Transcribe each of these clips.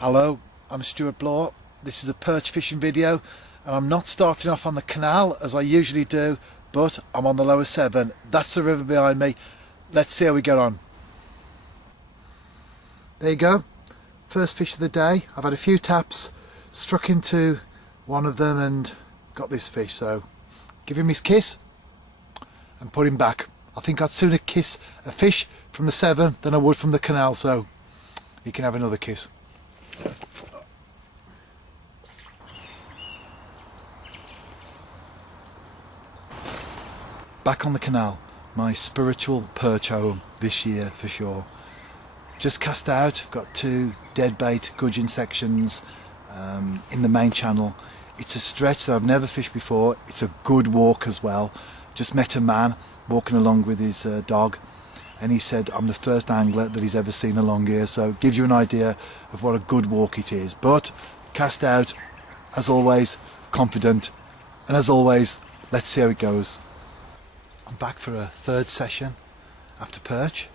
Hello, I'm Stewart Bloor. This is a perch fishing video and I'm not starting off on the canal as I usually do, but I'm on the lower Severn. That's the river behind me. Let's see how we get on. There you go, first fish of the day. I've had a few taps, struck into one of them and got this fish, so give him his kiss and put him back. I think I'd sooner kiss a fish from the Severn than I would from the canal, so he can have another kiss. Back on the canal, my spiritual perch home this year for sure. Just cast out, I've got two dead bait gudgeon sections in the main channel. It's a stretch that I've never fished before. It's a good walk as well. Just met a man walking along with his dog, and he said I'm the first angler that he's ever seen along here, so it gives you an idea of what a good walk it is. But cast out, as always, confident, and as always, let's see how it goes. I'm back for a third session after perch,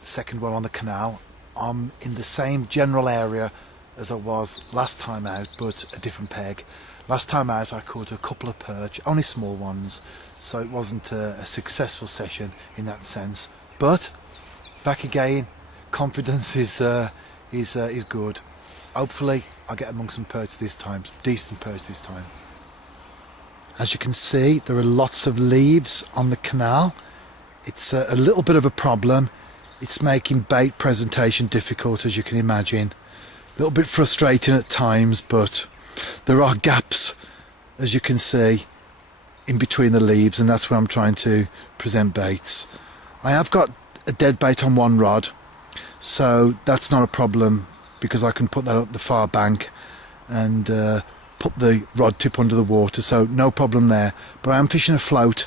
the second one on the canal. I'm in the same general area as I was last time out, but a different peg. Last time out I caught a couple of perch, only small ones, so it wasn't a successful session in that sense. But back again, confidence is good. Hopefully I'll get among some perch this time, some decent perch this time. As you can see, there are lots of leaves on the canal. It's a little bit of a problem. It's making bait presentation difficult, as you can imagine. A little bit frustrating at times, but there are gaps, as you can see, in between the leaves, and that's where I'm trying to present baits. I have got a dead bait on one rod, so that's not a problem because I can put that up the far bank and put the rod tip under the water, so no problem there. But I am fishing a float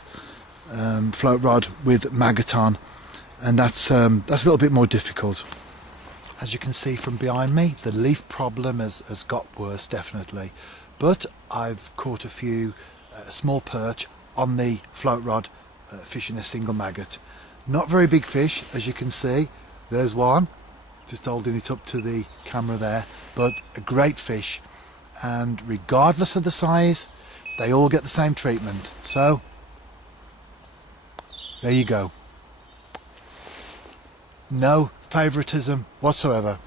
rod with maggot on, and that's a little bit more difficult. As you can see from behind me, the leaf problem has got worse, definitely. But I've caught a few small perch on the float rod, fishing a single maggot. Not very big fish, as you can see. There's one, just holding it up to the camera there, but a great fish. And regardless of the size, they all get the same treatment. So, there you go. No favoritism whatsoever.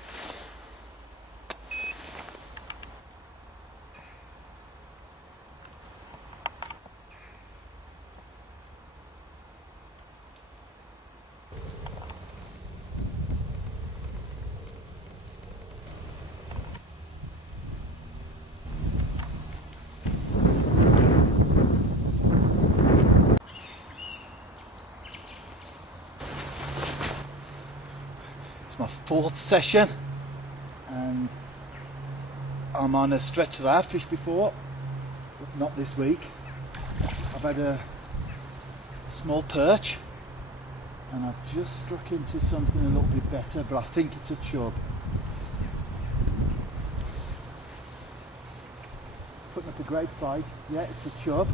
My fourth session, and I'm on a stretch that I've fished before, but not this week. I've had a small perch and I've just struck into something a little bit better, but I think it's a chub. It's putting up a great fight. Yeah, it's a chub.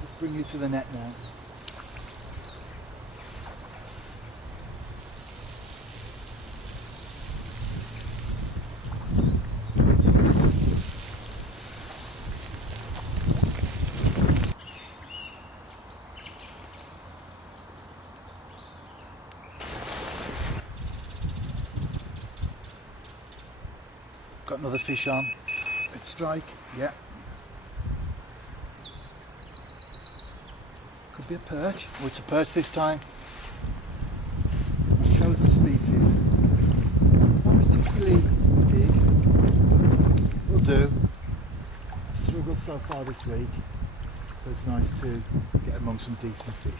Just bring you to the net now. Got another fish on. Let's strike. Yeah. Could be a perch. Oh, it's a perch this time. I've chosen species. Not particularly big, but will do. I've struggled so far this week, so it's nice to get among some decent fish.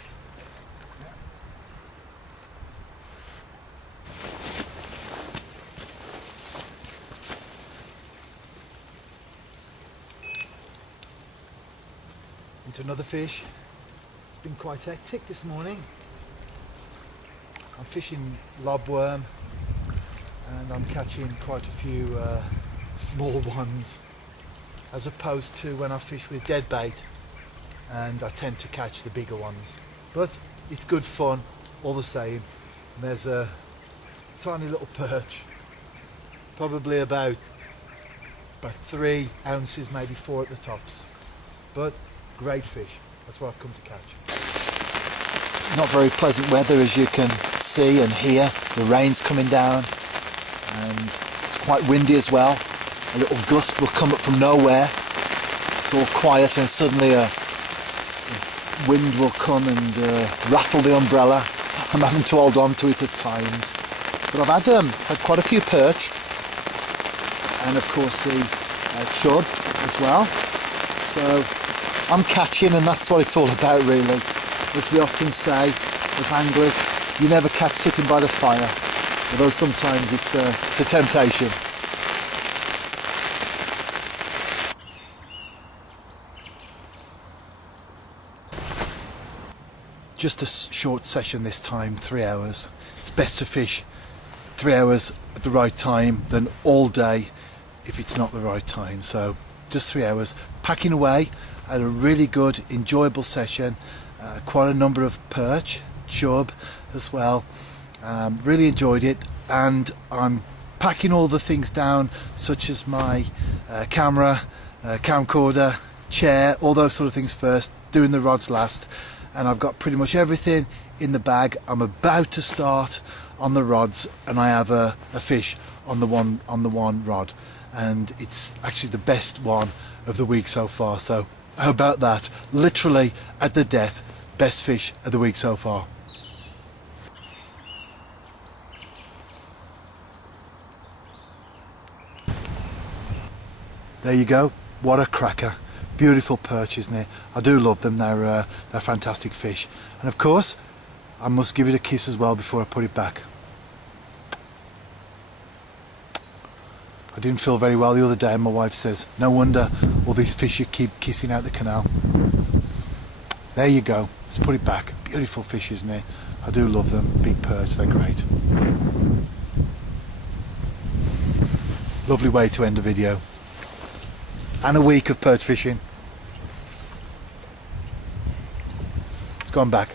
Into another fish. It's been quite hectic this morning. I'm fishing lobworm and I'm catching quite a few small ones, as opposed to when I fish with dead bait and I tend to catch the bigger ones. But it's good fun all the same. And there's a tiny little perch, probably about 3 ounces, maybe 4 at the tops, but great fish. That's what I've come to catch. Not very pleasant weather, as you can see and hear. The rain's coming down and it's quite windy as well. A little gust will come up from nowhere. It's all quiet and suddenly a wind will come and rattle the umbrella. I'm having to hold on to it at times. But I've had quite a few perch, and of course the chub as well. So I'm catching, and that's what it's all about really. As we often say as anglers, you never catch sitting by the fire, although sometimes it's a temptation. Just a short session this time, 3 hours. It's best to fish 3 hours at the right time than all day if it's not the right time. So just 3 hours, packing away. I had a really good, enjoyable session. Quite a number of perch, chub as well. Really enjoyed it, and I'm packing all the things down, such as my camera, camcorder, chair, all those sort of things first, doing the rods last. And I've got pretty much everything in the bag. I'm about to start on the rods, and I have a fish on the one rod, and it's actually the best one of the week so far. So how about that? Literally at the death, best fish of the week so far. There you go. What a cracker. Beautiful perch, isn't it? I do love them. They're fantastic fish. And of course, I must give it a kiss as well before I put it back. I didn't feel very well the other day, and my wife says, no wonder all these fish you keep kissing out the canal. There you go. Let's put it back. Beautiful fish, isn't it? I do love them. Big perch, they're great. Lovely way to end a video. And a week of perch fishing. It's gone back.